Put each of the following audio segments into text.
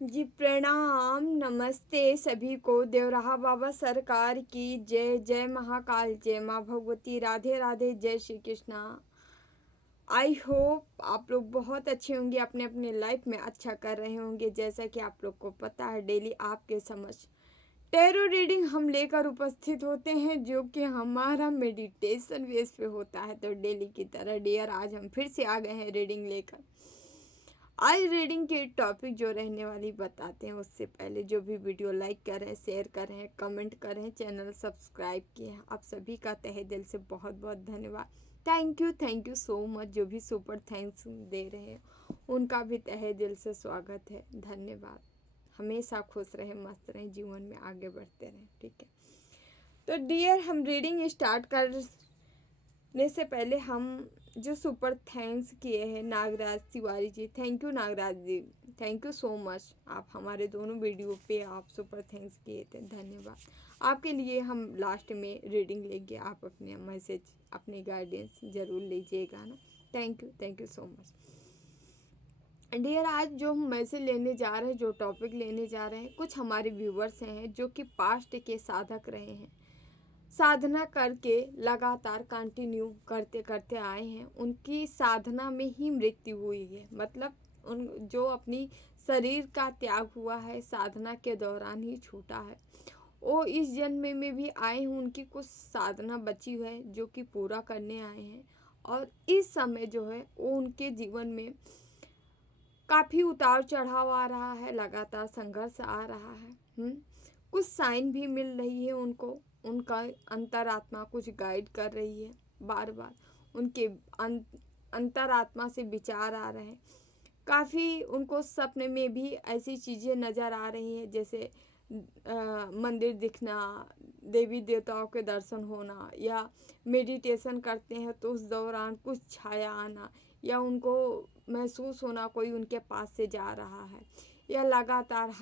जी प्रणाम, नमस्ते सभी को। देवराहा बाबा सरकार की जय। जय महाकाल, जय माँ भगवती, राधे राधे, जय श्री कृष्णा। आई होप आप लोग बहुत अच्छे होंगे, अपने अपने लाइफ में अच्छा कर रहे होंगे। जैसा कि आप लोग को पता है, डेली आपके समक्ष टैरो रीडिंग हम लेकर उपस्थित होते हैं, जो कि हमारा मेडिटेशन बेस पे होता है। तो डेली की तरह डियर आज हम फिर से आ गए हैं रीडिंग लेकर। आज रीडिंग के टॉपिक जो रहने वाली बताते हैं, उससे पहले जो भी वीडियो लाइक करें, शेयर करें, कमेंट करें, चैनल सब्सक्राइब किए हैं, आप सभी का तहे दिल से बहुत बहुत धन्यवाद। Thank you so much. जो भी सुपर थैंक्स दे रहे हैं उनका भी तहे दिल से स्वागत है, धन्यवाद। हमेशा खुश रहें, मस्त रहें, जीवन में आगे बढ़ते रहें, ठीक है। तो डियर, हम रीडिंग स्टार्ट करने से पहले हम जो सुपर थैंक्स किए हैं Nagraj Tiwari ji, thank you Nagraj ji, thank you so much. आप हमारे दोनों वीडियो पे आप सुपर थैंक्स किए थे, धन्यवाद। आपके लिए हम लास्ट में रीडिंग लेंगे, आप अपने मैसेज, अपनी गाइडेंस ज़रूर लीजिएगा ना। Thank you so much dear. आज जो हम मैसेज लेने जा रहे हैं, जो टॉपिक लेने जा रहे हैं, कुछ हमारे व्यूवर्स हैं जो कि पास्ट के साधक रहे हैं, साधना करके लगातार कंटिन्यू करते करते आए हैं। उनकी साधना में ही मृत्यु हुई है, मतलब उन जो अपनी शरीर का त्याग हुआ है साधना के दौरान ही छूटा है। वो इस जन्म में भी आए हैं, उनकी कुछ साधना बची है जो कि पूरा करने आए हैं। और इस समय जो है वो उनके जीवन में काफ़ी उतार चढ़ाव आ रहा है, लगातार संघर्ष आ रहा है। कुछ साइन भी मिल रही है उनको, उनका अंतरात्मा कुछ गाइड कर रही है बार बार। उनके अंतरात्मा से विचार आ रहे हैं। काफ़ी उनको सपने में भी ऐसी चीज़ें नज़र आ रही हैं, जैसे मंदिर दिखना, देवी देवताओं के दर्शन होना, या मेडिटेशन करते हैं तो उस दौरान कुछ छाया आना, या उनको महसूस होना कोई उनके पास से जा रहा है, या लगातार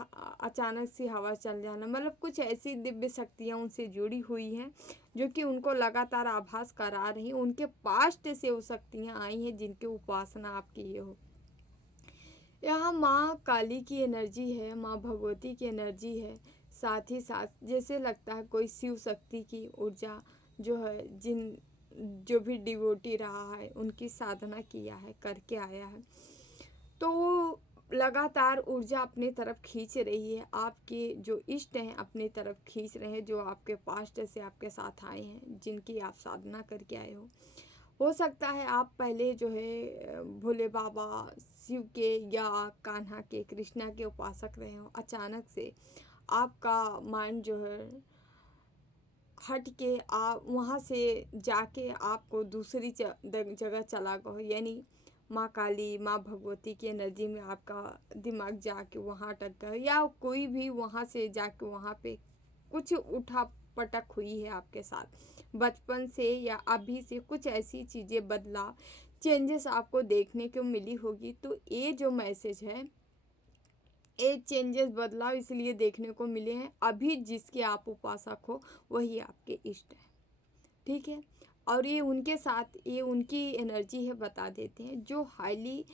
अचानक सी हवा चल जाना। मतलब कुछ ऐसी दिव्य शक्तियाँ उनसे जुड़ी हुई हैं जो कि उनको लगातार आभास करा रही हैं। उनके पास्ट से वो शक्तियाँ आई हैं जिनकी उपासना आप किए हो। यहाँ माँ काली की एनर्जी है, माँ भगवती की एनर्जी है। साथ ही साथ जैसे लगता है कोई शिव शक्ति की ऊर्जा जो है, जो भी डिवोटी रहा है उनकी साधना किया है, करके आया है, तो वो लगातार ऊर्जा अपनी तरफ खींच रही है। आपके जो इष्ट हैं अपनी तरफ खींच रहे हैं, जो आपके पास्ट से आपके साथ आए हैं, जिनकी आप साधना करके आए हो सकता है आप पहले जो है भोले बाबा, शिव के या कान्हा के, कृष्णा के उपासक रहे हो। अचानक से आपका माइंड जो है हट के आप वहाँ से जाके आपको दूसरी जगह चला गया हो, यानी माँ काली, माँ भगवती की एनर्जी में आपका दिमाग जाके वहाँ अटक गया, या कोई भी वहाँ से जाके वहाँ पे कुछ उठा पटक हुई है आपके साथ बचपन से या अभी से। कुछ ऐसी चीज़ें बदलाव, चेंजेस आपको देखने को मिली होगी। तो ये जो मैसेज है, ये चेंजेस, बदलाव इसलिए देखने को मिले हैं, अभी जिसके आप उपासक हो वही आपके इष्ट है, ठीक है। और ये उनके साथ, ये उनकी एनर्जी है, बता देते हैं, जो हाईली,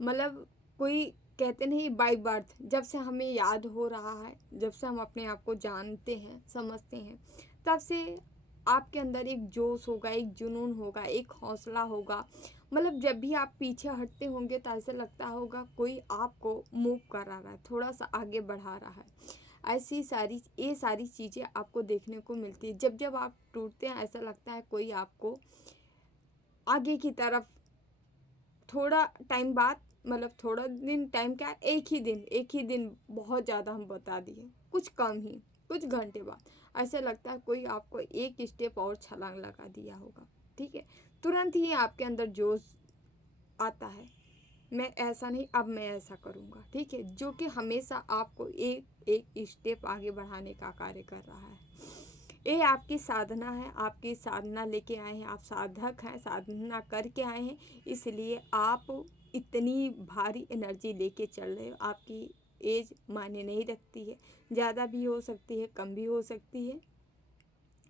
मतलब कोई कहते नहीं बाई बर्थ, जब से हमें याद हो रहा है, जब से हम अपने आप को जानते हैं, समझते हैं, तब से आपके अंदर एक जोश होगा, एक जुनून होगा, एक हौसला होगा। मतलब जब भी आप पीछे हटते होंगे तो ऐसा लगता होगा कोई आपको मूव करा रहा है, थोड़ा सा आगे बढ़ा रहा है। ऐसी सारी ये सारी चीज़ें आपको देखने को मिलती है। जब जब आप टूटते हैं ऐसा लगता है कोई आपको आगे की तरफ थोड़ा टाइम बाद, मतलब थोड़ा दिन टाइम क्या, एक ही दिन बहुत ज़्यादा हम बता दिए, कुछ कम ही, कुछ घंटे बाद ऐसा लगता है कोई आपको एक स्टेप और छलांग लगा दिया होगा, ठीक है। तुरंत ही आपके अंदर जोश आता है, मैं ऐसा नहीं, अब मैं ऐसा करूँगा, ठीक है, जो कि हमेशा आपको एक एक स्टेप आगे बढ़ाने का कार्य कर रहा है। ये आपकी साधना है, आपकी साधना लेके आए हैं, आप साधक हैं, साधना करके आए हैं, इसलिए आप इतनी भारी एनर्जी लेके चल रहे हो। आपकी एज मायने नहीं रखती है, ज़्यादा भी हो सकती है, कम भी हो सकती है,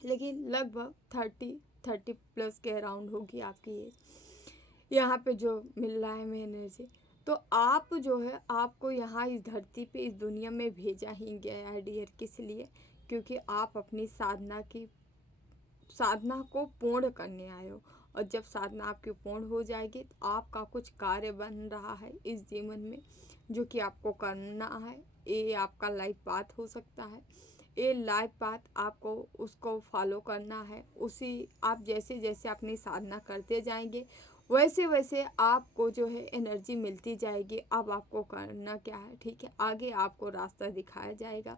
लेकिन लगभग 30 प्लस के अराउंड होगी आपकी एज। यहाँ पे जो मिल रहा है हमें एनर्जी, तो आप जो है, आपको यहाँ इस धरती पे, इस दुनिया में भेजा ही गया है डियर, किस लिए? क्योंकि आप अपनी साधना को पूर्ण करने आए हो। और जब साधना आपकी पूर्ण हो जाएगी तो आपका कुछ कार्य बन रहा है इस जीवन में जो कि आपको करना है। ये आपका लाइफ पाथ हो सकता है। ये लाइफ पाथ आपको उसको फॉलो करना है। उसी आप जैसे जैसे अपनी साधना करते जाएंगे वैसे वैसे आपको जो है एनर्जी मिलती जाएगी। अब आपको करना क्या है, ठीक है? आगे आपको रास्ता दिखाया जाएगा।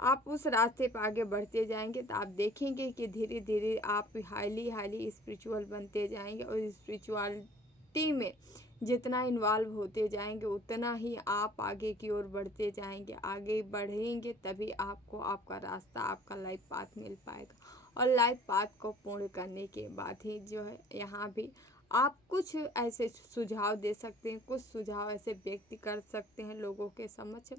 आप उस रास्ते पर आगे बढ़ते जाएंगे तो आप देखेंगे कि धीरे धीरे आप हाईली हाईली स्पिरिचुअल बनते जाएंगे। और स्पिरिचुअलिटी में जितना इन्वॉल्व होते जाएंगे उतना ही आप आगे की ओर बढ़ते जाएंगे। आगे बढ़ेंगे तभी आपको आपका रास्ता, आपका लाइफ पाथ मिल पाएगा। और लाइफ पाथ को पूर्ण करने के बाद ही जो है यहाँ भी आप कुछ ऐसे सुझाव दे सकते हैं, कुछ सुझाव ऐसे व्यक्त कर सकते हैं लोगों के समक्ष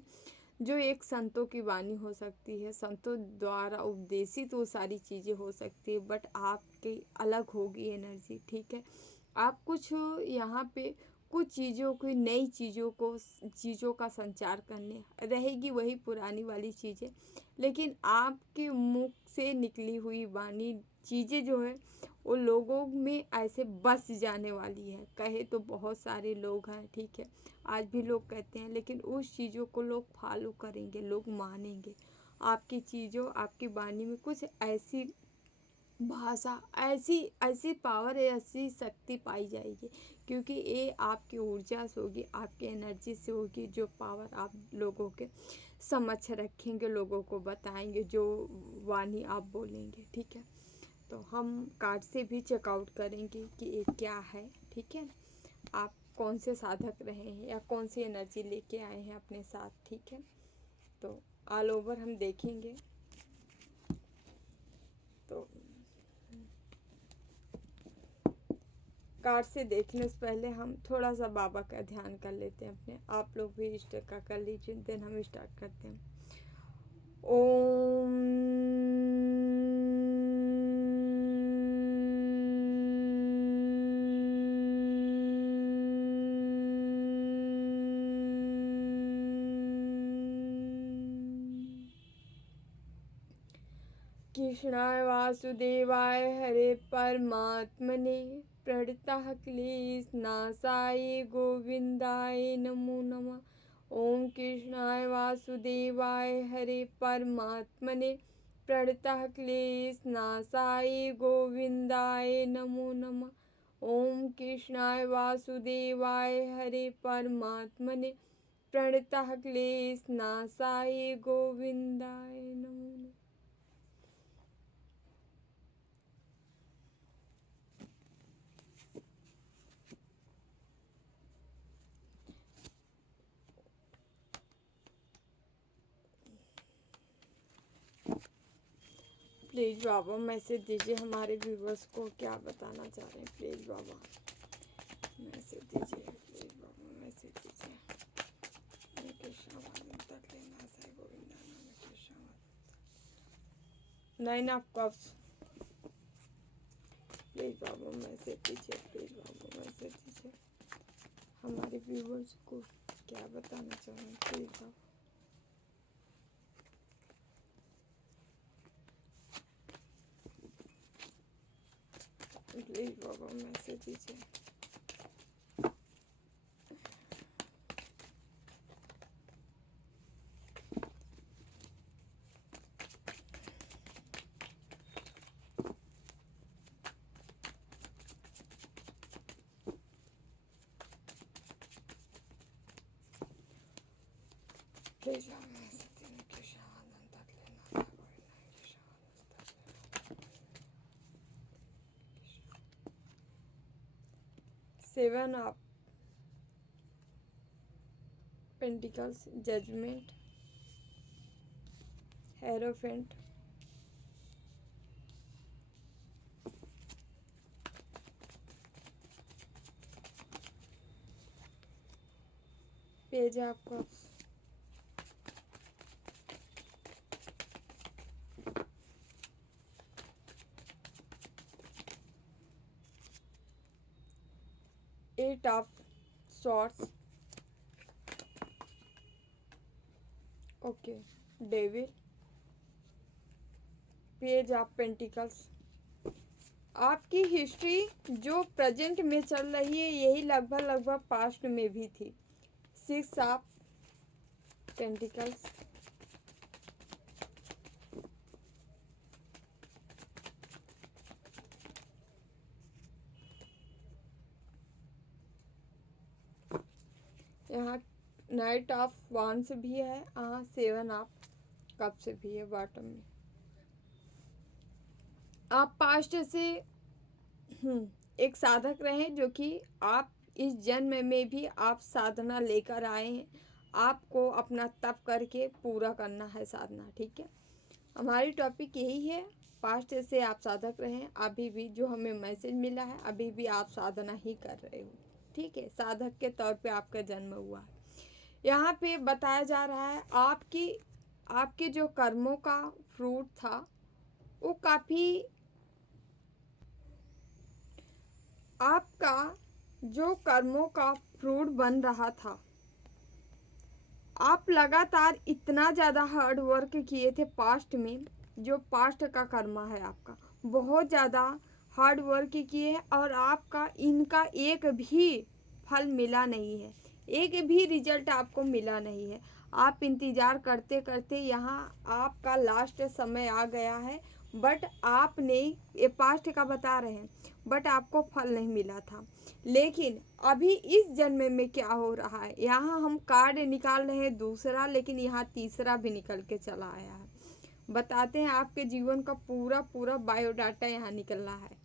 जो एक संतों की वाणी हो सकती है। संतों द्वारा उपदेशित वो सारी चीज़ें हो सकती है, बट आपकी अलग होगी एनर्जी, ठीक है? आप कुछ यहाँ पे कुछ चीज़ों की, नई चीज़ों का संचार करने रहेगी वही पुरानी वाली चीज़ें, लेकिन आपके मुख से निकली हुई वाणी चीज़ें जो है वो लोगों में ऐसे बस जाने वाली है। कहे तो बहुत सारे लोग हैं, ठीक है, आज भी लोग कहते हैं, लेकिन उस चीज़ों को लोग फॉलो करेंगे, लोग मानेंगे। आपकी चीज़ों, आपकी वाणी में कुछ ऐसी भाषा, ऐसी ऐसी पावर, ऐसी शक्ति पाई जाएगी, क्योंकि ये आपकी ऊर्जा से होगी, आपकी एनर्जी से होगी। जो पावर आप लोगों के समक्ष रखेंगे, लोगों को बताएंगे जो वाणी आप बोलेंगे, ठीक है? तो हम कार्ड से भी चेकआउट करेंगे कि ये क्या है, ठीक है? आप कौन से साधक रहे हैं या कौन सी एनर्जी लेके आए हैं अपने साथ, ठीक है? तो ऑल ओवर हम देखेंगे। तो कार्ड से देखने से पहले हम थोड़ा सा बाबा का ध्यान कर लेते हैं अपने। आप लोग भी इष्ट का कर लीजिए, देन हम स्टार्ट करते हैं। ओम कृष्णाय वासुदेवाय हरे परमात्मने प्रणतः क्लेशनाशाय गोविंदाय नमो नमः। ओम कृष्णाय वासुदेवाय हरे परमात्मने प्रणतः क्लेशनाशाय गोविंदाय नमो नमः। ओम कृष्णाय वासुदेवाय हरे परमात्मने प्रणतः क्लेशनाशाय गोविंदाय नमो नमः। प्लीज़ बाबा मैसेज दीजिए हमारे व्यूवर्स को, क्या बताना चाह रहे हैं? प्लीज़ बाबा मैसेज दीजिए, प्लीज़ बाबा मैसेज दीजिए। तक लेना सही Govinda nine of cups. Please बाबा मैसेज दीजिए, प्लीज़ बाबा मैसेज दीजिए हमारे व्यूवर्स को, क्या बताना चाह रहे हैं? प्लीज़ बाबा प्लीज़ बाबा मैसेज दीजिए। प्लीज़ बाबा मैसेज दीजिए कि शाहादन तक लेना seven of pentacles, judgement, hierophant, page of cups, eight of swords, okay, devil, page of pentacles. आपकी हिस्ट्री जो प्रेजेंट में चल रही है यही लगभग लगभग पास्ट में भी थी। सिक्स ऑफ पेंटिकल्स, यहाँ नाइट ऑफ वांड्स भी है, यहाँ सेवन ऑफ कप्स भी है बॉटम में। आप पास्ट से एक साधक रहे जो कि आप इस जन्म में भी आप साधना लेकर आए हैं। आपको अपना तप करके पूरा करना है साधना, ठीक है। हमारी टॉपिक यही है, पास्ट से आप साधक रहे, अभी भी जो हमें मैसेज मिला है अभी भी आप साधना ही कर रहे हो, ठीक है। साधक के तौर पे आपका जन्म हुआ है। यहाँ पे बताया जा रहा है आपके जो कर्मों का फ्रूट था वो काफ़ी, आपका जो कर्मों का फ्रूट बन रहा था, आप लगातार इतना ज़्यादा हार्ड वर्क किए थे पास्ट में, जो पास्ट का कर्मा है आपका बहुत ज़्यादा हार्ड वर्क किए हैं और आपका इनका एक भी फल मिला नहीं है, एक भी रिजल्ट आपको मिला नहीं है। आप इंतज़ार करते करते यहाँ आपका लास्ट समय आ गया है, बट आपने ये पास्ट का बता रहे हैं, बट आपको फल नहीं मिला था। लेकिन अभी इस जन्म में क्या हो रहा है, यहाँ हम कार्ड निकाल रहे हैं दूसरा, लेकिन यहाँ तीसरा भी निकल के चला आया है। बताते हैं आपके जीवन का पूरा पूरा बायोडाटा यहाँ निकल रहा है।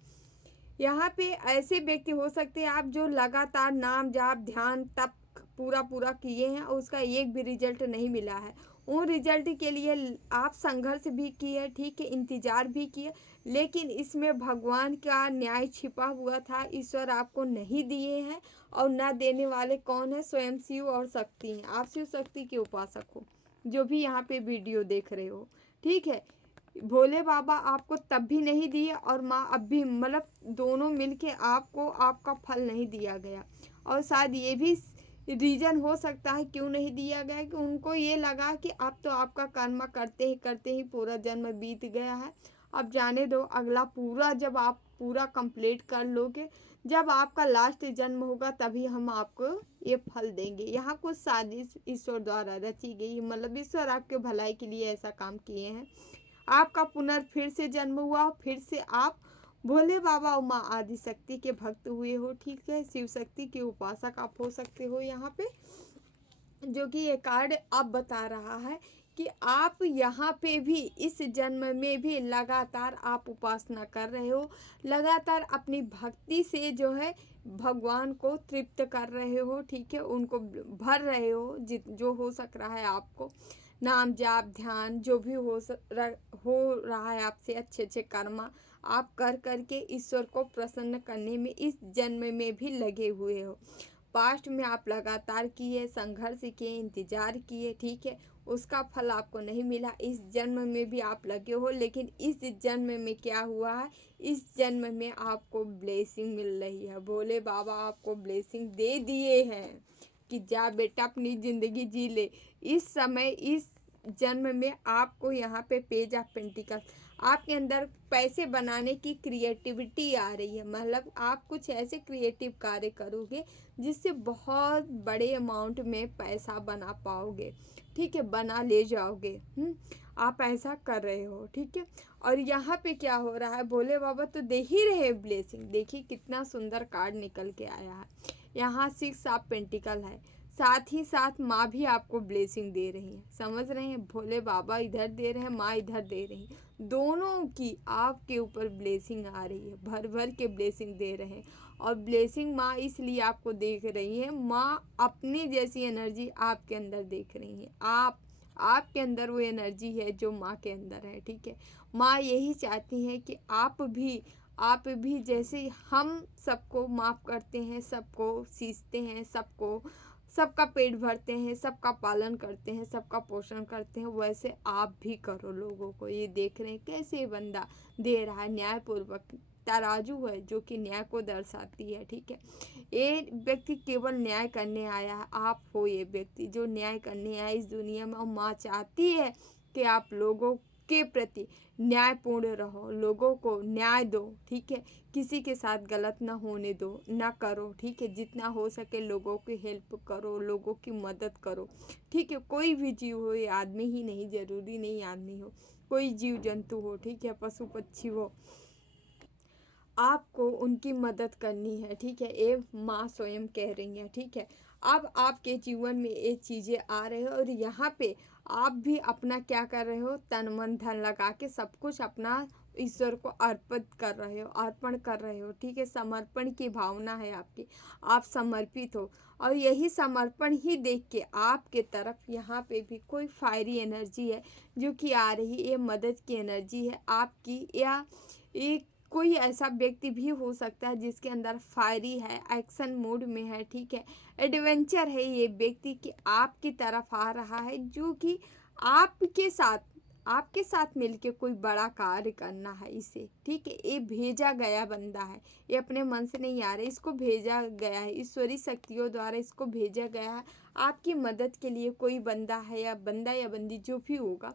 यहाँ पे ऐसे व्यक्ति हो सकते हैं आप जो लगातार नाम जाप ध्यान तप पूरा पूरा किए हैं और उसका एक भी रिजल्ट नहीं मिला है। उन रिजल्ट के लिए आप संघर्ष भी किए, ठीक है, इंतज़ार भी किए, लेकिन इसमें भगवान का न्याय छिपा हुआ था। ईश्वर आपको नहीं दिए हैं और ना देने वाले कौन है, स्वयं शिव और शक्ति हैं। आप शिव शक्ति के उपासक हो जो भी यहाँ पे वीडियो देख रहे हो, ठीक है। भोले बाबा आपको तब भी नहीं दिए और माँ अब भी, मतलब दोनों मिलके आपको आपका फल नहीं दिया गया। और शायद ये भी रीज़न हो सकता है क्यों नहीं दिया गया कि उनको ये लगा कि अब तो आपका कर्म करते ही पूरा जन्म बीत गया है, अब जाने दो, अगला पूरा जब आप पूरा कंप्लीट कर लोगे, जब आपका लास्ट जन्म होगा तभी हम आपको ये फल देंगे। यहाँ कुछ साजिश ईश्वर द्वारा रची गई, मतलब ईश्वर आपके भलाई के लिए ऐसा काम किए हैं। आपका फिर से जन्म हुआ, फिर से आप भोले बाबा और माँ आदि शक्ति के भक्त हुए हो, ठीक है। शिव शक्ति के उपासक आप हो सकते हो यहाँ पे, जो कि ये कार्ड अब बता रहा है कि आप यहाँ पे भी इस जन्म में भी लगातार आप उपासना कर रहे हो, लगातार अपनी भक्ति से जो है भगवान को तृप्त कर रहे हो, ठीक है, उनको भर रहे हो जो हो सक रहा है आपको, नाम जाप ध्यान जो भी हो रहा है आपसे, अच्छे अच्छे कर्म आप कर करके ईश्वर को प्रसन्न करने में इस जन्म में भी लगे हुए हो। पास्ट में आप लगातार किए, संघर्ष किए, इंतज़ार किए, ठीक है, उसका फल आपको नहीं मिला। इस जन्म में भी आप लगे हो, लेकिन इस जन्म में क्या हुआ है, इस जन्म में आपको ब्लेसिंग मिल रही है। भोले बाबा आपको ब्लेसिंग दे दिए हैं कि जा बेटा अपनी ज़िंदगी जी ले। इस समय इस जन्म में आपको यहाँ पे पेज ऑफ पेंटिकल, आपके अंदर पैसे बनाने की क्रिएटिविटी आ रही है, मतलब आप कुछ ऐसे क्रिएटिव कार्य करोगे जिससे बहुत बड़े अमाउंट में पैसा बना पाओगे, ठीक है, बना ले जाओगे। आप ऐसा कर रहे हो, ठीक है। और यहाँ पे क्या हो रहा है, भोले बाबा तो दे ही रहे ब्लेसिंग। देखिए कितना सुंदर कार्ड निकल के आया है। यहाँ सिक्स ऑफ पेंटिकल है, साथ ही साथ माँ भी आपको ब्लेसिंग दे रही है, समझ रहे हैं। भोले बाबा इधर दे रहे हैं, माँ इधर दे रही है, दोनों की आपके ऊपर ब्लेसिंग आ रही है, भर भर के ब्लेसिंग दे रहे हैं। और ब्लेसिंग माँ इसलिए आपको देख रही है, माँ अपनी जैसी एनर्जी आपके अंदर देख रही है। आपके अंदर वो एनर्जी है जो माँ के अंदर है, ठीक है। माँ यही चाहती हैं कि आप भी जैसे हम सबको माफ़ करते हैं, सबको सींचते हैं, सबका पेट भरते हैं, सबका पालन करते हैं, सबका पोषण करते हैं, वैसे आप भी करो लोगों को। ये देख रहे हैं कैसे बंदा दे रहा है न्यायपूर्वक, तराजू है जो कि न्याय को दर्शाती है। ठीक है, ये व्यक्ति केवल न्याय करने आया है। आप हो ये व्यक्ति जो न्याय करने आया इस दुनिया में, और माँ चाहती है कि आप लोगों के प्रति न्यायपूर्ण रहो, लोगों को न्याय दो। ठीक है, किसी के साथ गलत ना होने दो, ना करो। ठीक है, जितना हो सके लोगों की हेल्प करो, लोगों की मदद करो। ठीक है, कोई भी जीव हो, ये आदमी ही नहीं, जरूरी नहीं आदमी हो, कोई जीव जंतु हो, ठीक है, पशु पक्षी हो, आपको उनकी मदद करनी है। ठीक है, ये माँ स्वयं कह रही है। ठीक है, अब आपके जीवन में ये चीज़ें आ रहे हो और यहाँ पे आप भी अपना क्या कर रहे हो, तन मन धन लगा के सब कुछ अपना ईश्वर को अर्पित कर रहे हो, अर्पण कर रहे हो। ठीक है, समर्पण की भावना है आपकी, आप समर्पित हो। और यही समर्पण ही देख के आपके तरफ यहाँ पे भी कोई फायरी एनर्जी है जो कि आ रही है, ये मदद की एनर्जी है आपकी, या एक कोई ऐसा व्यक्ति भी हो सकता है जिसके अंदर फायरी है, एक्शन मूड में है। ठीक है, एडवेंचर है ये व्यक्ति कि आपकी तरफ आ रहा है, जो कि आपके साथ मिलके कोई बड़ा कार्य करना है इसे। ठीक है, ये भेजा गया बंदा है, ये अपने मन से नहीं आ रहा, इसको भेजा गया है, ईश्वरीय शक्तियों द्वारा इसको भेजा गया है आपकी मदद के लिए। कोई बंदा है या बंदी जो भी होगा,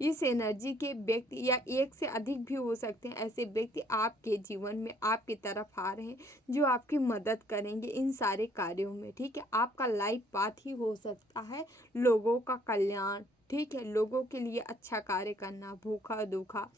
इस एनर्जी के व्यक्ति या एक से अधिक भी हो सकते हैं, ऐसे व्यक्ति आपके जीवन में आपकी तरफ आ रहे हैं जो आपकी मदद करेंगे इन सारे कार्यों में। ठीक है, आपका लाइफ पाथ ही हो सकता है लोगों का कल्याण। ठीक है, लोगों के लिए अच्छा कार्य करना, भूखा दूखा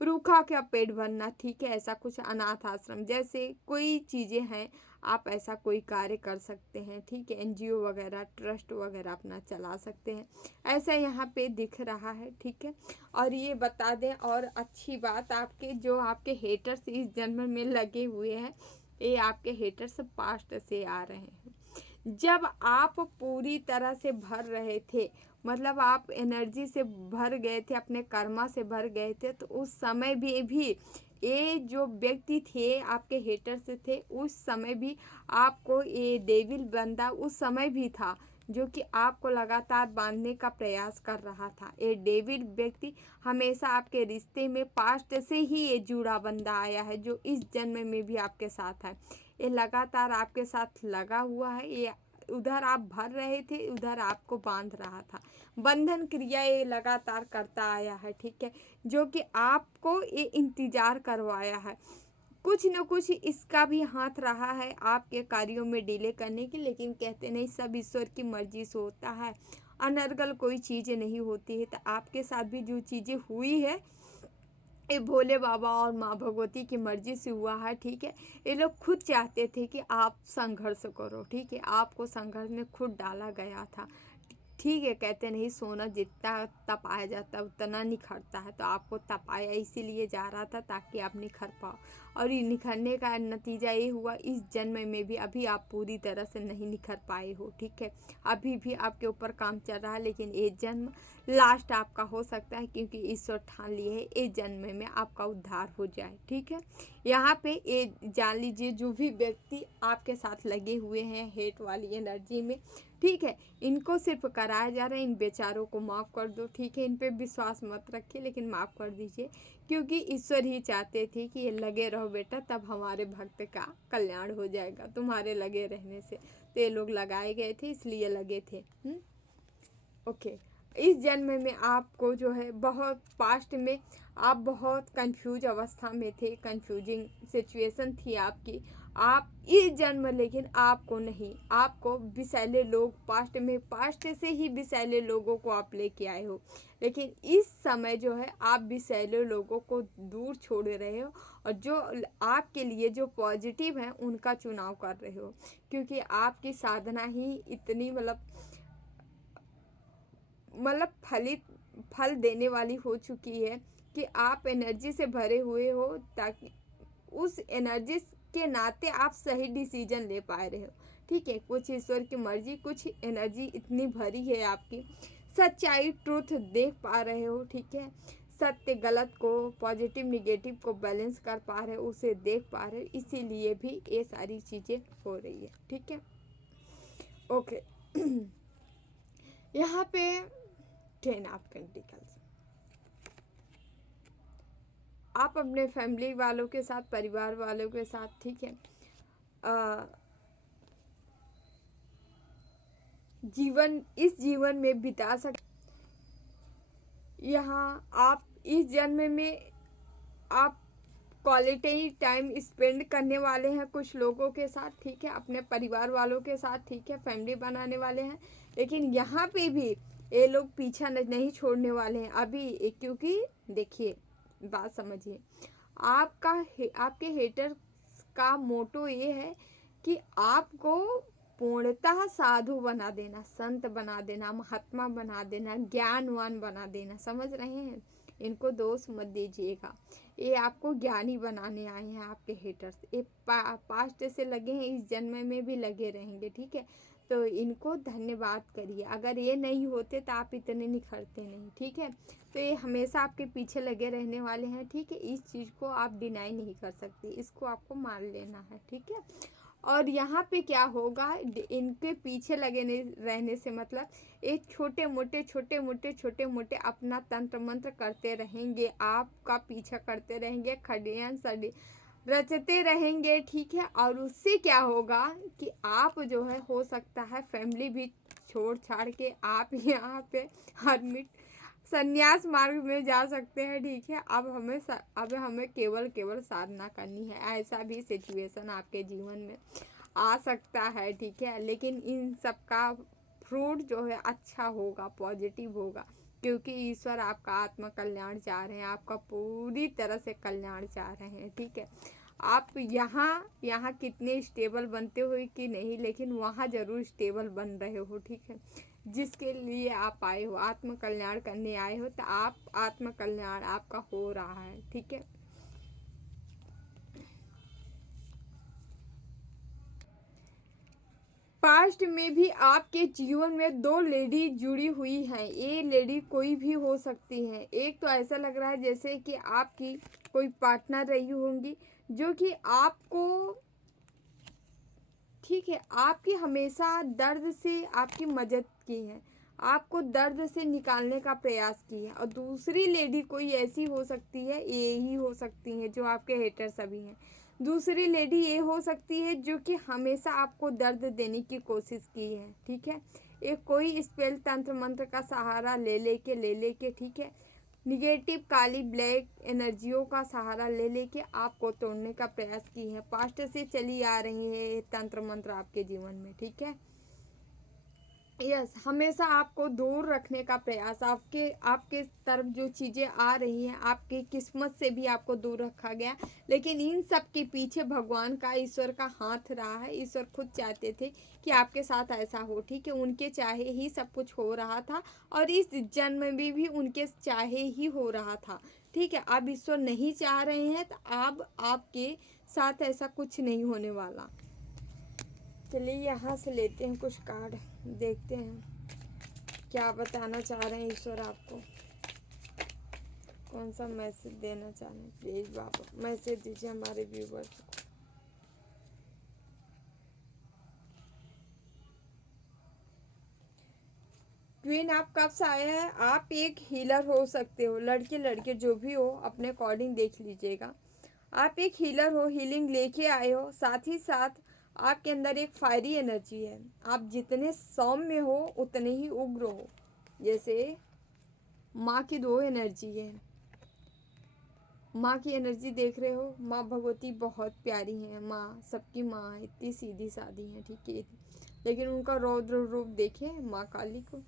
रूखा का पेट भरना। ठीक है, ऐसा कुछ अनाथ आश्रम जैसे कोई चीज़ें हैं, आप ऐसा कोई कार्य कर सकते हैं। ठीक है, एनजीओ वगैरह, ट्रस्ट वगैरह अपना चला सकते हैं, ऐसा यहाँ पे दिख रहा है। ठीक है, और ये बता दें और अच्छी बात, आपके जो आपके हेटर्स इस जन्म में लगे हुए हैं, ये आपके हेटर्स पास्ट से आ रहे हैं। जब आप पूरी तरह से भर रहे थे, मतलब आप एनर्जी से भर गए थे, अपने कर्मा से भर गए थे, तो उस समय भी ये जो व्यक्ति थे आपके हेटर्स थे, उस समय भी आपको ये डेविल बंदा उस समय भी था जो कि आपको लगातार बांधने का प्रयास कर रहा था। ये डेविड व्यक्ति हमेशा आपके रिश्ते में पास्ट से ही ये जुड़ा बंदा आया है, जो इस जन्म में भी आपके साथ है। ये लगातार आपके साथ लगा हुआ है, ये उधर आप भर रहे थे, उधर आपको बांध रहा था। बंधन क्रिया ये लगातार करता आया है। ठीक है, जो कि आपको ये इंतजार करवाया है, कुछ न कुछ इसका भी हाथ रहा है आपके कार्यों में डिले करने की। लेकिन कहते नहीं, सब ईश्वर की मर्जी से होता है, अनर्गल कोई चीज़ नहीं होती है। तो आपके साथ भी जो चीज़ें हुई है, ये भोले बाबा और माँ भगवती की मर्जी से हुआ है। ठीक है, ये लोग खुद चाहते थे कि आप संघर्ष करो। ठीक है, आपको संघर्ष में खुद डाला गया था। ठीक है, कहते नहीं सोना जितना तपाया जाता है उतना निखरता है, तो आपको तपाया इसीलिए जा रहा था ताकि आप निखर पाओ, और ये निखरने का नतीजा ये हुआ इस जन्म में भी अभी आप पूरी तरह से नहीं निखर पाए हो। ठीक है, अभी भी आपके ऊपर काम चल रहा है, लेकिन ये जन्म लास्ट आपका हो सकता है, क्योंकि ईश्वर ठान लिए है इस जन्म में आपका उद्धार हो जाए। ठीक है, यहाँ पे ये जान लीजिए, जो भी व्यक्ति आपके साथ लगे हुए हैं हेट वाली एनर्जी में, ठीक है, इनको सिर्फ कराया जा रहा है, इन बेचारों को माफ़ कर दो। ठीक है, इन पे विश्वास मत रखिए, लेकिन माफ़ कर दीजिए, क्योंकि ईश्वर ही चाहते थे कि ये लगे रहो बेटा, तब हमारे भक्त का कल्याण हो जाएगा तुम्हारे लगे रहने से। तो ये लोग लगाए गए थे, इसलिए लगे थे। ओके, इस जन्म में आपको जो है बहुत पास्ट में आप बहुत कंफ्यूज अवस्था में थे, कंफ्यूजिंग सिचुएशन थी आपकी, आप इस जन्म, लेकिन आपको नहीं, आपको विषैले लोग पास्ट से ही विषैले लोगों को आप लेके आए हो, लेकिन इस समय जो है आप विषैले लोगों को दूर छोड़ रहे हो, और जो आपके लिए जो पॉजिटिव हैं उनका चुनाव कर रहे हो, क्योंकि आपकी साधना ही इतनी फल देने वाली हो चुकी है कि आप एनर्जी से भरे हुए हो, ताकि उस एनर्जी के नाते आप सही डिसीजन ले पा रहे हो। ठीक है, कुछ ईश्वर की मर्जी, कुछ एनर्जी इतनी भरी है आपकी, सच्चाई ट्रूथ देख पा रहे हो। ठीक है, सत्य गलत को, पॉजिटिव निगेटिव को बैलेंस कर पा रहे हो, उसे देख पा रहे हो, इसीलिए भी ये सारी चीज़ें हो रही है। ठीक है, ओके। यहाँ पे 10 ऑफ पेंटिकल्स, आप अपने फैमिली वालों के साथ, परिवार वालों के साथ, ठीक है, इस जीवन में बिता सकते। यहाँ आप इस जन्म में आप क्वालिटी टाइम स्पेंड करने वाले हैं कुछ लोगों के साथ, ठीक है, अपने परिवार वालों के साथ, ठीक है, फैमिली बनाने वाले हैं। लेकिन यहाँ पे भी ये लोग पीछा नहीं छोड़ने वाले हैं अभी, क्योंकि देखिए, बात समझिए, आपके हेटर का मोटो ये है कि आपको पूर्णतः साधु बना देना, संत बना देना, महात्मा बना देना, ज्ञानवान बना देना। समझ रहे हैं? इनको दोष मत दीजिएगा, ये आपको ज्ञानी बनाने आए हैं। आपके हेटर्स ये पास्ट से लगे हैं, इस जन्म में भी लगे रहेंगे, ठीक है। तो इनको धन्यवाद करिए, अगर ये नहीं होते तो आप इतने निखरते नहीं, ठीक है। तो ये हमेशा आपके पीछे लगे रहने वाले हैं, ठीक है। इस चीज़ को आप डिनाई नहीं कर सकते, इसको आपको मान लेना है, ठीक है। और यहाँ पे क्या होगा, इनके पीछे लगे रहने से मतलब एक छोटे मोटे अपना तंत्र मंत्र करते रहेंगे, आपका पीछा करते रहेंगे, खड़ियाँ रचते रहेंगे, ठीक है। और उससे क्या होगा कि आप जो है, हो सकता है फैमिली भी छोड़ छाड़ के आप यहाँ पे हरमिट संन्यास मार्ग में जा सकते हैं, ठीक है। अब हमें केवल साधना करनी है, ऐसा भी सिचुएशन आपके जीवन में आ सकता है, ठीक है। लेकिन इन सब का फ्रूट जो है अच्छा होगा, पॉजिटिव होगा, क्योंकि ईश्वर आपका आत्म कल्याण चाह रहे हैं, आपका पूरी तरह से कल्याण चाह रहे हैं, ठीक है। आप यहाँ कितने स्टेबल बनते हो कि नहीं, लेकिन वहाँ ज़रूर स्टेबल बन रहे हो, ठीक है। जिसके लिए आप आए हो, आत्म कल्याण करने आए हो, तो आप आत्म कल्याण आपका हो रहा है, ठीक है। पास्ट में भी आपके जीवन में दो लेडी जुड़ी हुई हैं। ये लेडी कोई भी हो सकती हैं। एक तो ऐसा लग रहा है जैसे कि आपकी कोई पार्टनर रही होंगी, जो कि आपको, ठीक है, आपकी हमेशा दर्द से आपकी मदद की है, आपको दर्द से निकालने का प्रयास की है। और दूसरी लेडी कोई ऐसी हो सकती है, ये ही हो सकती है जो आपके हेटर सभी हैं। दूसरी लेडी ये हो सकती है जो कि हमेशा आपको दर्द देने की कोशिश की है, ठीक है। एक कोई स्पेल तंत्र मंत्र का सहारा ले लेके, ठीक है, निगेटिव काली ब्लैक एनर्जियों का सहारा ले लेके आपको तोड़ने का प्रयास की है। पास्ट से चली आ रही है तंत्र मंत्र आपके जीवन में, ठीक है। यस, हमेशा आपको दूर रखने का प्रयास, आपके तरफ जो चीज़ें आ रही हैं, आपकी किस्मत से भी आपको दूर रखा गया। लेकिन इन सब के पीछे भगवान का, ईश्वर का हाथ रहा है। ईश्वर खुद चाहते थे कि आपके साथ ऐसा हो, ठीक है। उनके चाहे ही सब कुछ हो रहा था, और इस जन्म में भी उनके चाहे ही हो रहा था, ठीक है। अब ईश्वर नहीं चाह रहे हैं, तो अब आपके साथ ऐसा कुछ नहीं होने वाला। चलिए यहाँ से लेते हैं कुछ कार्ड, देखते हैं क्या बताना चाह रहे हैं ईश्वर आपको, कौन सा मैसेज देना चाह रहे हैं। प्लीज़ बाबा मैसेज दीजिए हमारे व्यूवर्स को। क्वीन आप कब से आए हैं? आप एक हीलर हो सकते हो, लड़के लड़के जो भी हो अपने अकॉर्डिंग देख लीजिएगा। आप एक हीलर हो, हीलिंग लेके आए हो, साथ ही साथ आपके अंदर एक फायरी एनर्जी है। आप जितने सौम्य हो उतने ही उग्र हो। जैसे माँ की दो एनर्जी है, माँ की एनर्जी देख रहे हो, माँ भगवती बहुत प्यारी हैं, माँ सबकी माँ है, इतनी सीधी सादी हैं, ठीक है। लेकिन उनका रौद्र रूप देखे माँ काली को,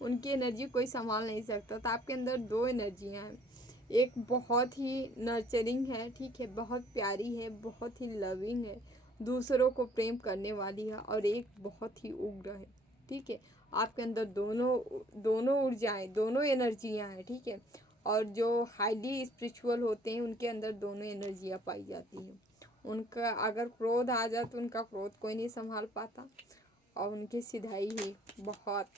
उनकी एनर्जी कोई संभाल नहीं सकता। तो आपके अंदर दो एनर्जियाँ हैं, एक बहुत ही नर्चरिंग है, ठीक है, बहुत प्यारी है, बहुत ही लविंग है, दूसरों को प्रेम करने वाली है, और एक बहुत ही उग्र है, ठीक है। आपके अंदर दोनों ऊर्जाएँ, दोनों एनर्जियाँ हैं, ठीक है। और जो हाईली स्पिरिचुअल होते हैं उनके अंदर दोनों एनर्जियाँ पाई जाती हैं। उनका अगर क्रोध आ जाए तो उनका क्रोध कोई नहीं संभाल पाता, और उनकी सिधाई ही बहुत,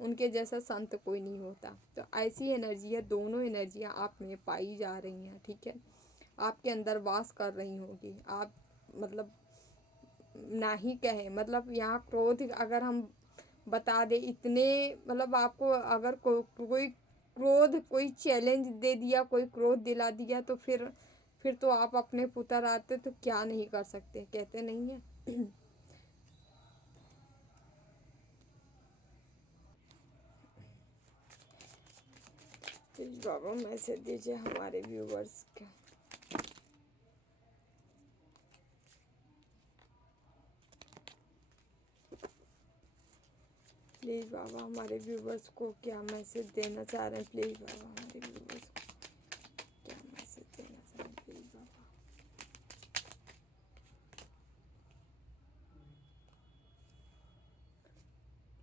उनके जैसा संत कोई नहीं होता। तो ऐसी एनर्जियाँ, दोनों एनर्जियाँ आप में पाई जा रही हैं, ठीक है। आपके अंदर वास कर रही होगी। आप मतलब ना ही कहें, मतलब यहाँ क्रोध अगर हम बता दें, इतने मतलब आपको अगर कोई क्रोध, कोई चैलेंज दे दिया, कोई क्रोध दिला दिया, तो फिर तो आप अपने पुत्र आते तो क्या नहीं कर सकते, कहते नहीं है। प्लीज बाबा मैसेज दीजिए हमारे व्यूवर्स का। प्लीज़ बाबा हमारे व्यूवर्स को क्या मैसेज देना चाह रहे हैं, प्लीज़ बाबा हमारे व्यूवर्स को क्या मैसेज देना चाह रहे हैं, please Baba.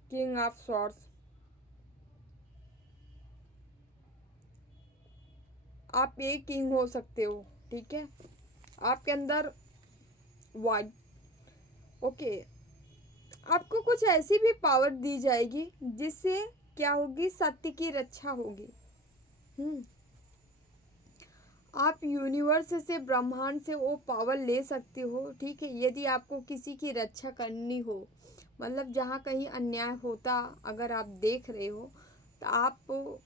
King of swords, आप एक किंग हो सकते हो, ठीक है। आपके अंदर वाइट, ओके, आपको कुछ ऐसी भी पावर दी जाएगी जिससे क्या होगी, सत्य की रक्षा होगी। आप यूनिवर्स से, ब्रह्मांड से वो पावर ले सकते हो, ठीक है। यदि आपको किसी की रक्षा करनी हो, मतलब जहाँ कहीं अन्याय होता अगर आप देख रहे हो, तो आप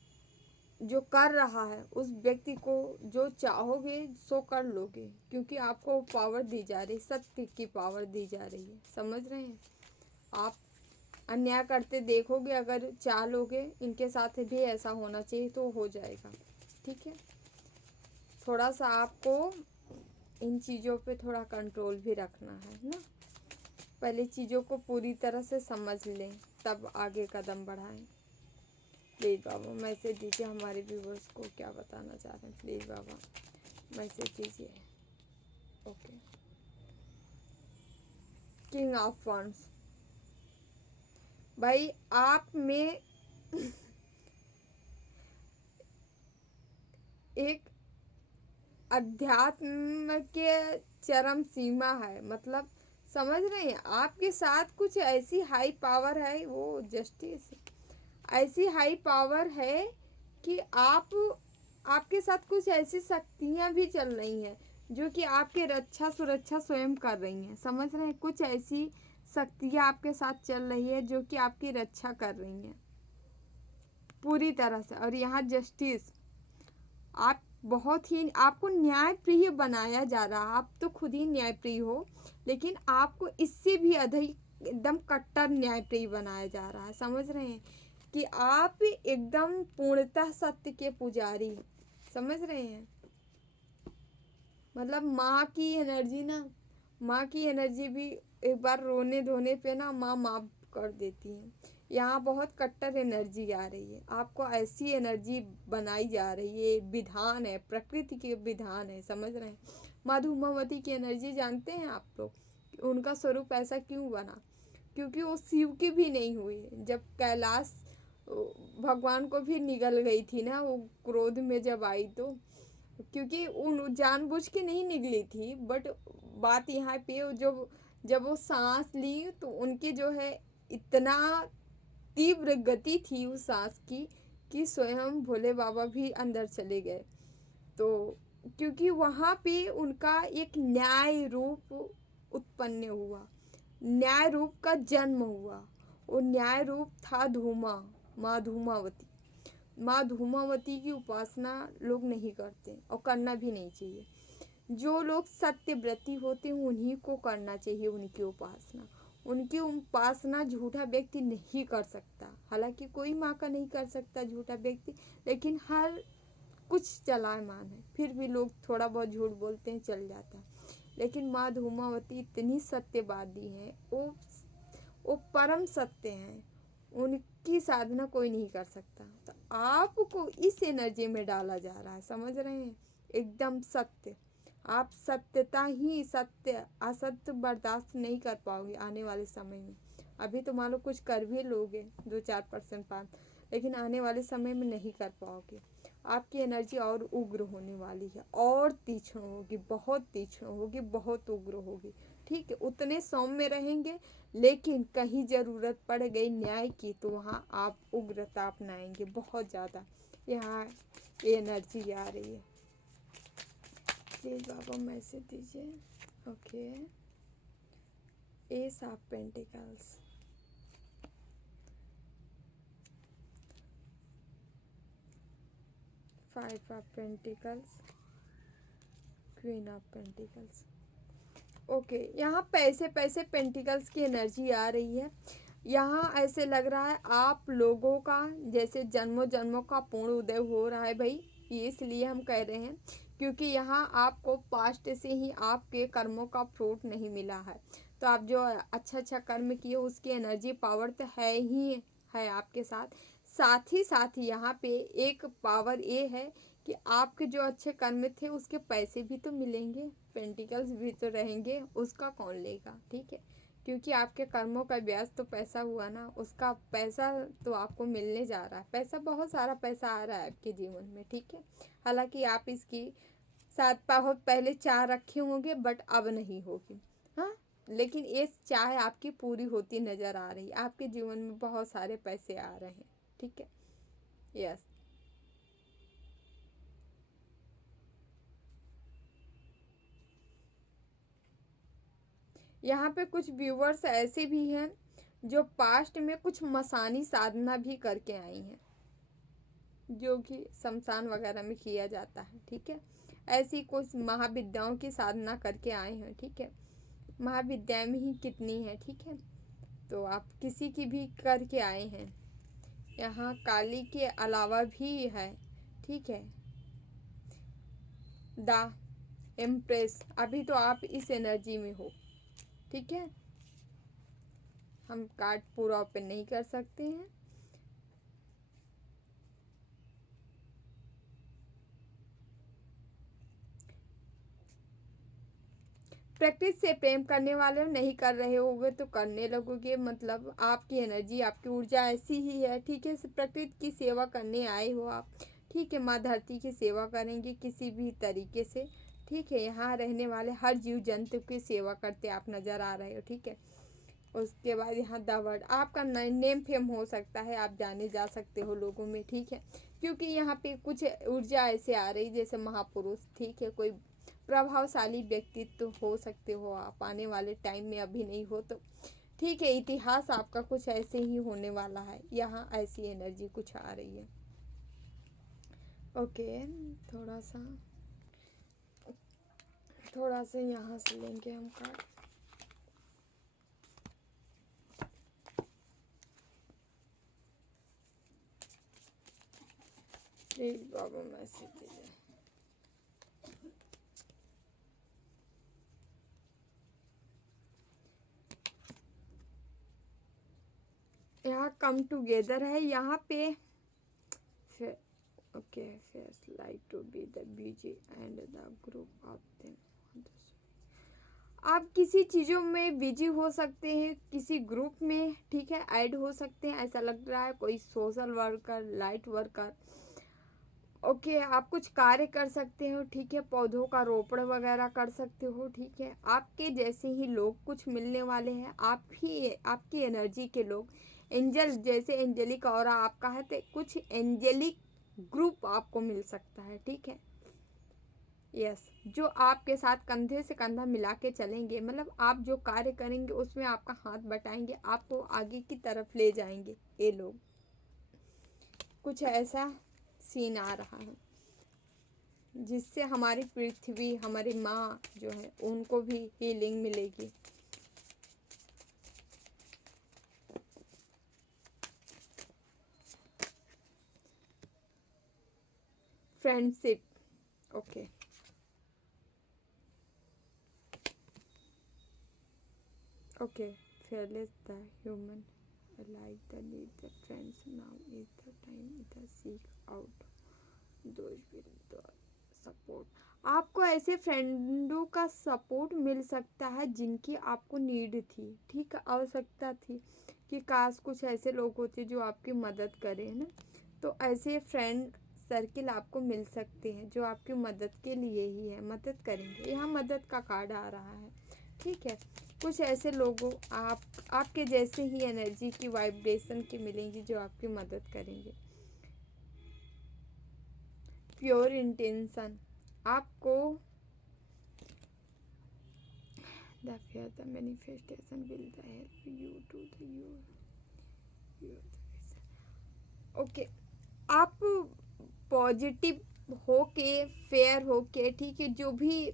जो कर रहा है उस व्यक्ति को जो चाहोगे सो कर लोगे, क्योंकि आपको पावर दी जा रही, सत्य की पावर दी जा रही है, समझ रहे हैं। आप अन्याय करते देखोगे, अगर चाह लोगे इनके साथ भी ऐसा होना चाहिए तो हो जाएगा, ठीक है। थोड़ा सा आपको इन चीज़ों पे थोड़ा कंट्रोल भी रखना है ना। पहले चीज़ों को पूरी तरह से समझ लें, तब आगे कदम बढ़ाएं। प्लीज़ बाबा मैसेज दीजिए हमारे व्यूवर्स को, क्या बताना चाह रहे हैं, प्लीज़ बाबा मैसेज दीजिए। ओके, किंग ऑफ वंस, भाई आप में एक अध्यात्म के चरम सीमा है, मतलब समझ रहे हैं। आपके साथ कुछ ऐसी हाई पावर है, वो जस्टिस ऐसी हाई पावर है कि आपके साथ कुछ ऐसी शक्तियाँ भी चल रही हैं जो कि आपके रक्षा सुरक्षा स्वयं कर रही हैं, समझ रहे हैं। कुछ ऐसी शक्तियाँ आपके साथ चल रही है जो कि आपकी रक्षा कर रही हैं पूरी तरह से। और यहाँ जस्टिस, आप बहुत ही, आपको न्याय प्रिय बनाया जा रहा है। आप तो खुद ही न्याय प्रिय हो, लेकिन आपको इससे भी अधिक एकदम कट्टर न्याय प्रिय बनाया जा रहा है, समझ रहे हैं कि आप एकदम पूर्णतः सत्य के पुजारी, समझ रहे हैं। मतलब माँ की एनर्जी ना, माँ की एनर्जी भी एक बार रोने धोने पे ना माँ माफ़ कर देती है। यहाँ बहुत कट्टर एनर्जी आ रही है, आपको ऐसी एनर्जी बनाई जा रही है, विधान है, प्रकृति के विधान है, समझ रहे हैं। माँ धूमावती की एनर्जी जानते हैं आप लोग, उनका स्वरूप ऐसा क्यों बना, क्योंकि वो शिव की भी नहीं हुई। जब कैलाश भगवान को भी निगल गई थी ना वो क्रोध में जब आई, तो क्योंकि उन जानबूझ के नहीं निकली थी, बट बात यहाँ पे जब वो सांस ली तो उनकी जो है इतना तीव्र गति थी उस सांस की कि स्वयं भोले बाबा भी अंदर चले गए। तो क्योंकि वहाँ पे उनका एक न्याय रूप उत्पन्न हुआ, न्याय रूप का जन्म हुआ। वो न्याय रूप था धूमा, माँ धूमावती। माँ धूमावती की उपासना लोग नहीं करते और करना भी नहीं चाहिए। जो लोग सत्यव्रती होते हैं उन्हीं को करना चाहिए उनकी उपासना। उनकी उपासना झूठा व्यक्ति नहीं कर सकता, हालांकि कोई माँ का नहीं कर सकता झूठा व्यक्ति, लेकिन हर कुछ चलायमान है, फिर भी लोग थोड़ा बहुत झूठ बोलते हैं, चल जाता है। लेकिन माँ धूमावती इतनी सत्यवादी हैं, वो परम सत्य हैं, उनकी साधना कोई नहीं कर सकता। तो आपको इस एनर्जी में डाला जा रहा है, समझ रहे हैं, एकदम सत्य। आप सत्यता ही सत्य, असत्य बर्दाश्त नहीं कर पाओगे आने वाले समय में। अभी तो मान लो कुछ कर भी लोगे 2-4% पास, लेकिन आने वाले समय में नहीं कर पाओगे। आपकी एनर्जी और उग्र होने वाली है, और तीक्ष्ण होगी, बहुत तीक्ष्ण होगी, बहुत उग्र होगी, ठीक है। उतने सौम्य रहेंगे, लेकिन कहीं ज़रूरत पड़ गई न्याय की तो वहाँ आप उग्रता अपनाएंगे बहुत ज़्यादा। यहाँ एनर्जी आ रही है, प्लीज़ बाबा मैसेज दीजिए। Okay, S of pentacles, five of pentacles, queen of pentacles. Okay, यहाँ पैसे पैसे पेंटिकल्स की एनर्जी आ रही है। यहाँ ऐसे लग रहा है आप लोगों का जैसे जन्मों जन्मों का पूर्ण उदय हो रहा है भाई। ये इसलिए हम कह रहे हैं क्योंकि यहाँ आपको पास्ट से ही आपके कर्मों का फ्रूट नहीं मिला है। तो आप जो अच्छा अच्छा कर्म किए उसकी एनर्जी पावर तो है ही है आपके साथ। साथ ही यहाँ पे एक पावर ये है कि आपके जो अच्छे कर्म थे उसके पैसे भी तो मिलेंगे, पेंटिकल्स भी तो रहेंगे, उसका कौन लेगा। ठीक है, क्योंकि आपके कर्मों का ब्याज तो पैसा हुआ ना, उसका पैसा तो आपको मिलने जा रहा है। पैसा, बहुत सारा पैसा आ रहा है आपके जीवन में। ठीक है, हालांकि आप इसकी साथ बहुत पहले चाह रखे होंगे बट अब नहीं होगी। हाँ, लेकिन ये चाह आपकी पूरी होती नज़र आ रही है। आपके जीवन में बहुत सारे पैसे आ रहे हैं। ठीक है, यस। यहाँ पे कुछ व्यूवर्स ऐसे भी हैं जो पास्ट में कुछ मसानी साधना भी करके आई हैं, जो कि शमशान वगैरह में किया जाता है। ठीक है, ऐसी कुछ महाविद्याओं की साधना करके आए हैं। ठीक है, महाविद्याएं में ही कितनी है। ठीक है, तो आप किसी की भी करके आए हैं। यहाँ काली के अलावा भी है। ठीक है, द एम्प्रेस, अभी तो आप इस एनर्जी में हो। ठीक है, हम कार्ड पूरा ओपन नहीं कर सकते हैं। प्रैक्टिस से प्रेम करने वाले नहीं कर रहे होगे तो करने लगोगे, मतलब आपकी एनर्जी, आपकी ऊर्जा ऐसी ही है। ठीक है, प्रकृति की सेवा करने आए हो आप। ठीक है, माँ धरती की सेवा करेंगे किसी भी तरीके से। ठीक है, यहाँ रहने वाले हर जीव जंतु की सेवा करते आप नज़र आ रहे हो। ठीक है, उसके बाद यहाँ द वर्ड, आपका नेम फेम हो सकता है, आप जाने जा सकते हो लोगों में। ठीक है, क्योंकि यहाँ पे कुछ ऊर्जा ऐसे आ रही जैसे महापुरुष। ठीक है, कोई प्रभावशाली व्यक्तित्व हो सकते हो आप आने वाले टाइम में, अभी नहीं हो तो। ठीक है, इतिहास आपका कुछ ऐसे ही होने वाला है। यहाँ ऐसी एनर्जी कुछ आ रही है। ओके, थोड़ा सा यहाँ से लेंगे हम कार्ड। प्लीज बाबा मैसेज दीजिए। यहाँ कम टुगेदर है। यहाँ पे okay, face like to be the busy and the group of them. आप किसी चीज़ों में बिजी हो सकते हैं, किसी ग्रुप में। ठीक है, ऐड हो सकते हैं, ऐसा लग रहा है कोई social worker, light worker. Okay, आप कुछ कार्य कर सकते हो। ठीक है, पौधों का रोपण वगैरह कर सकते हो। ठीक है, आपके जैसे ही लोग कुछ मिलने वाले हैं, आप ही आपकी एनर्जी के लोग, एंजल जैसे एंजेलिक ऑरा आपका है तो कुछ एंजेलिक ग्रुप आपको मिल सकता है। ठीक है, यस, जो आपके साथ कंधे से कंधा मिला के चलेंगे, मतलब आप जो कार्य करेंगे उसमें आपका हाथ बटाएंगे, आपको आगे की तरफ ले जाएंगे। ये लोग, कुछ ऐसा सीन आ रहा है जिससे हमारी पृथ्वी, हमारी माँ जो है उनको भी हीलिंग मिलेगी। Friendship, okay, okay, fearless the human like the need the friends, now is the time the seek out those with the support। आपको ऐसे फ्रेंडों का सपोर्ट मिल सकता है जिनकी आपको नीड थी। ठीक है, आवश्यकता थी कि काश कुछ ऐसे लोग होते जो आपकी मदद करें ना। तो ऐसे फ्रेंड सर्किल आपको मिल सकते हैं जो आपकी मदद के लिए ही है, मदद करेंगे। यहाँ मदद का कार्ड आ रहा है। ठीक है, कुछ ऐसे लोगों आपके जैसे ही एनर्जी की वाइब्रेशन की मिलेंगी जो आपकी मदद करेंगे। प्योर इंटेंशन, आपको the fair the manifestation will the help you to the your. Okay, आप पॉजिटिव हो के, फेयर हो के, ठीक है, जो भी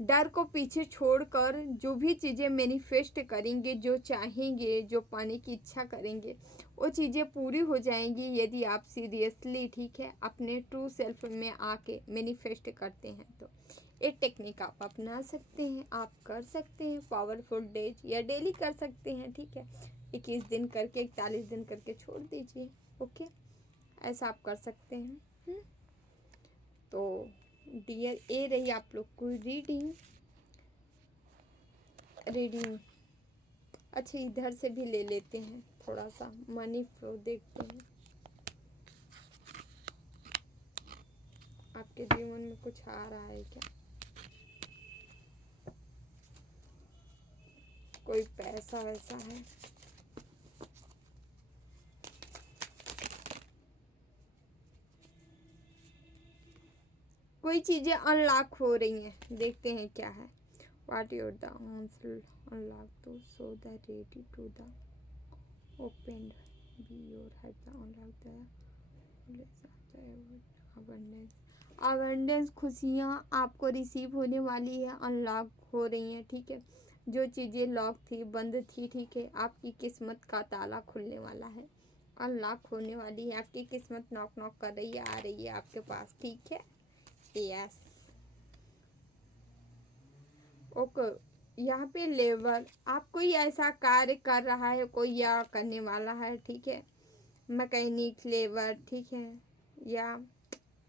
डर को पीछे छोड़कर जो भी चीज़ें मैनिफेस्ट करेंगे, जो चाहेंगे, जो पाने की इच्छा करेंगे, वो चीज़ें पूरी हो जाएंगी यदि आप सीरियसली, ठीक है, अपने ट्रू सेल्फ में आके मैनिफेस्ट करते हैं। तो एक टेक्निक आप अपना सकते हैं, आप कर सकते हैं पावरफुल डेज या डेली कर सकते हैं, ठीक है, 21 दिन करके 41 दिन करके छोड़ दीजिए। ओके, ऐसा आप कर सकते हैं। तो डियर, ये रही आप लोग को रीडिंग। अच्छा, इधर से भी ले लेते हैं, थोड़ा सा मनी फ्लो देखते हैं। आपके जीवन में कुछ आ रहा है क्या? कोई पैसा वैसा है? कोई चीज़ें अनलॉक हो रही हैं, देखते हैं क्या है। What your the answer unlock to so the ready to the open be your have the unlock the abundance. Abundance, खुशियाँ आपको रिसीव होने वाली है, अनलॉक हो रही हैं, ठीक है। जो चीज़ें लॉक थी, बंद थी, ठीक है, आपकी किस्मत का ताला खुलने वाला है, अनलॉक होने वाली है। आपकी किस्मत नॉक नॉक कर रही है, आ रही है आपके पास, ठीक है। Yes, okay. यहाँ पे लेबर, आप कोई ऐसा कार्य कर रहा है, कोई या करने वाला है, ठीक है, मैकेनिक, लेबर, ठीक है, या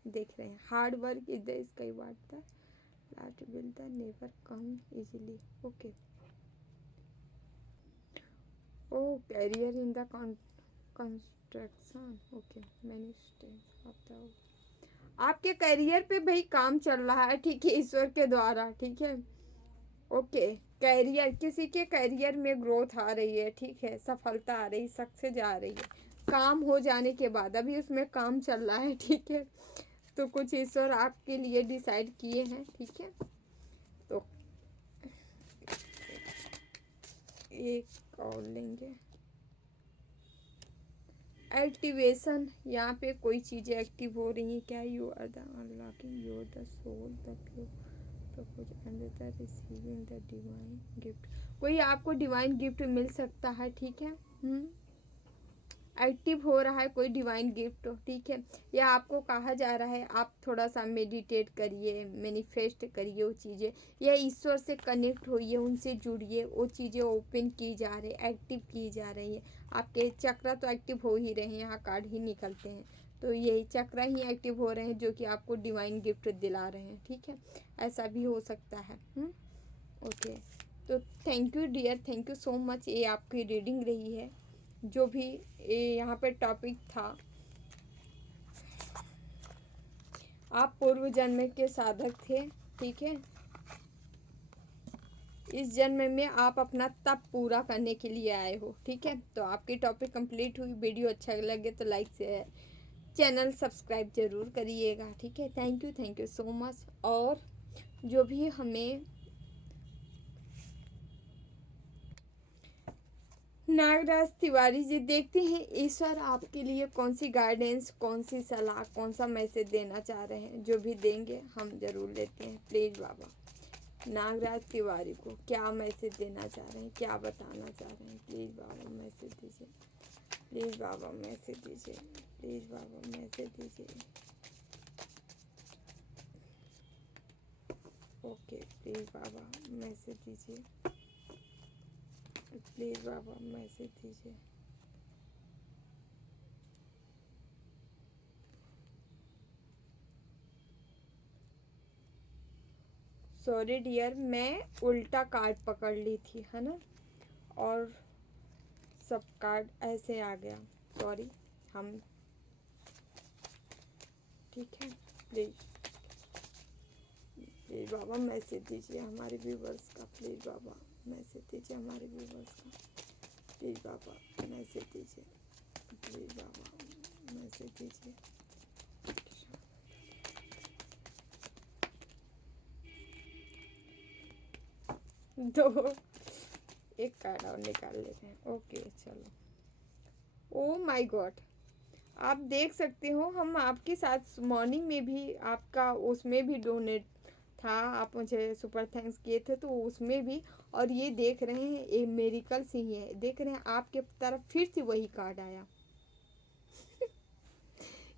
देख रहे हैं hard work is the sky what the last will the never come easily. Okay, oh career in the construction. Okay, many stage of the, आपके करियर पे भाई काम चल रहा है, ठीक है, ईश्वर के द्वारा, ठीक है। ओके, कैरियर, किसी के कैरियर में ग्रोथ आ रही है, ठीक है, सफलता आ रही, सक्सेस आ रही है, काम हो जाने के बाद, अभी उसमें काम चल रहा है, ठीक है। तो कुछ ईश्वर आपके लिए डिसाइड किए हैं, ठीक है। तो एक और लेंगे, एक्टिवेशन, यहाँ पे कोई चीज़ें एक्टिव हो रही हैं क्या? You are the unlocking your the soul the pure propose and the receiving the divine gift. कोई आपको डिवाइन गिफ्ट मिल सकता है, ठीक है। एक्टिव हो रहा है कोई डिवाइन गिफ्ट, ठीक है। या आपको कहा जा रहा है आप थोड़ा सा मेडिटेट करिए, मैनिफेस्ट करिए वो चीज़ें, या ईश्वर से कनेक्ट होइए, उनसे जुड़िए, वो चीज़ें ओपन की जा रही, एक्टिव की जा रही है। आपके चक्र तो एक्टिव हो ही रहे हैं, यहाँ कार्ड ही निकलते हैं, तो यही चक्र ही एक्टिव हो रहे हैं जो कि आपको डिवाइन गिफ्ट दिला रहे हैं, ठीक है। ऐसा भी हो सकता है। ओके, तो thank you dear, thank you so much. ये आपकी रीडिंग रही है, जो भी यहाँ पे टॉपिक था, आप पूर्व जन्म के साधक थे, ठीक है। इस जन्म में आप अपना तप पूरा करने के लिए आए हो, ठीक है। तो आपकी टॉपिक कंप्लीट हुई। वीडियो अच्छा लगे तो लाइक से चैनल सब्सक्राइब जरूर करिएगा, ठीक है। Thank you so much. और जो भी हमें नागराज तिवारी जी, देखते हैं ईश्वर आपके लिए कौन सी गाइडेंस, कौन सी सलाह, कौन सा मैसेज देना चाह रहे हैं। जो भी देंगे हम जरूर लेते हैं। प्लीज़ बाबा, नागराज तिवारी को क्या मैसेज देना चाह रहे हैं, क्या बताना चाह रहे हैं। प्लीज़ बाबा मैसेज दीजिए, प्लीज़ बाबा मैसेज दीजिए, प्लीज़ बाबा मैसेज दीजिए। ओके, प्लीज़ बाबा मैसेज दीजिए, प्लीज़ बाबा मैसेज दीजिए। सॉरी डियर, मैं उल्टा कार्ड पकड़ ली थी, है ना, और सब कार्ड ऐसे आ गया, सॉरी। हम ठीक है, प्लीज़ प्लीज़ बाबा मैसेज दीजिए हमारे व्यूवर्स का, प्लीज़ बाबा मैसेज दीजिए हमारे व्यूवर्स का, प्लीज़ बाबा मैसेज दीजिए, प्लीज़ बाबा मैसेज दीजिए। तो एक कार्ड और निकाल लेते हैं। ओके चलो। ओ माय गॉड, आप देख सकते हो, हम आपके साथ मॉर्निंग में भी आपका उसमें भी डोनेट था, आप मुझे सुपर थैंक्स किए थे तो उसमें भी। और ये देख रहे हैं, ये मेरिकल्स ही है, देख रहे हैं आपके तरफ फिर से वही कार्ड आया।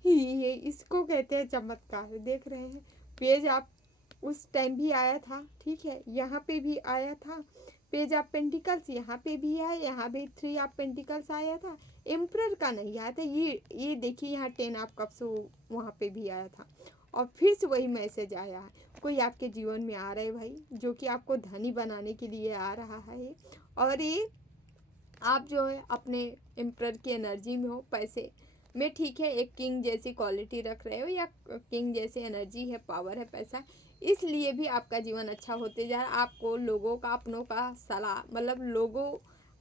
ये इसको कहते हैं चमत्कार। देख रहे हैं पेज आप उस टाइम भी आया था, ठीक है, यहाँ पे भी आया था पेज ऑफ पेंटिकल्स, यहाँ पे भी आया, यहाँ भी थ्री ऑफ पेंटिकल्स आया था, एम्परर का नहीं आया था। ये देखिए यहाँ टेन ऑफ कप्स वहाँ पे भी आया था। और फिर से वही मैसेज आया है, कोई आपके जीवन में आ रहा है भाई, जो कि आपको धनी बनाने के लिए आ रहा है। और ये आप जो है अपने एम्परर की एनर्जी में हो, पैसे में, ठीक है, एक किंग जैसी क्वालिटी रख रहे हो या किंग जैसी एनर्जी है, पावर है, पैसा, इसलिए भी आपका जीवन अच्छा होते जा रहा है। आपको लोगों का, अपनों का सलाह, मतलब लोगों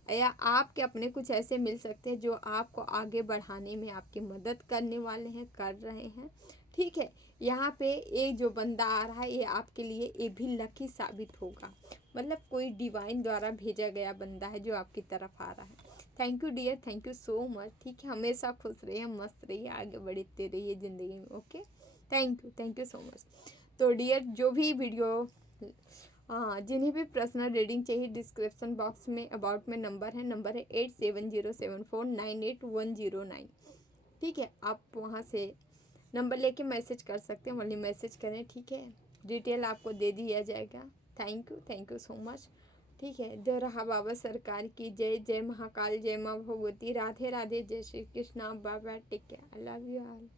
या आपके अपने कुछ ऐसे मिल सकते हैं जो आपको आगे बढ़ाने में आपकी मदद करने वाले हैं, कर रहे हैं, ठीक है। यहाँ पे ये जो बंदा आ रहा है ये आपके लिए ये भी लकी साबित होगा, मतलब कोई डिवाइन द्वारा भेजा गया बंदा है जो आपकी तरफ आ रहा है। Thank you dear, thank you so much, ठीक है। हमेशा खुश रहिए, मस्त रहिए, आगे बढ़ते रहिए ज़िंदगी में, okay. Thank you so much. तो डियर, जो भी वीडियो, हाँ, जिन्हें भी पर्सनल रीडिंग चाहिए, डिस्क्रिप्शन बॉक्स में अबाउट में नंबर है 8707498109, ठीक है। आप वहाँ से नंबर लेके मैसेज कर सकते हैं, ओनली मैसेज करें, ठीक है। डिटेल आपको दे दिया जाएगा। थैंक यू सो मच, ठीक है। जय रहा बाबा सरकार की जय, जय महाकाल, जय माँ भगवती, राधे राधे, जय Shri Krishna, bye bye, take care, I love you all.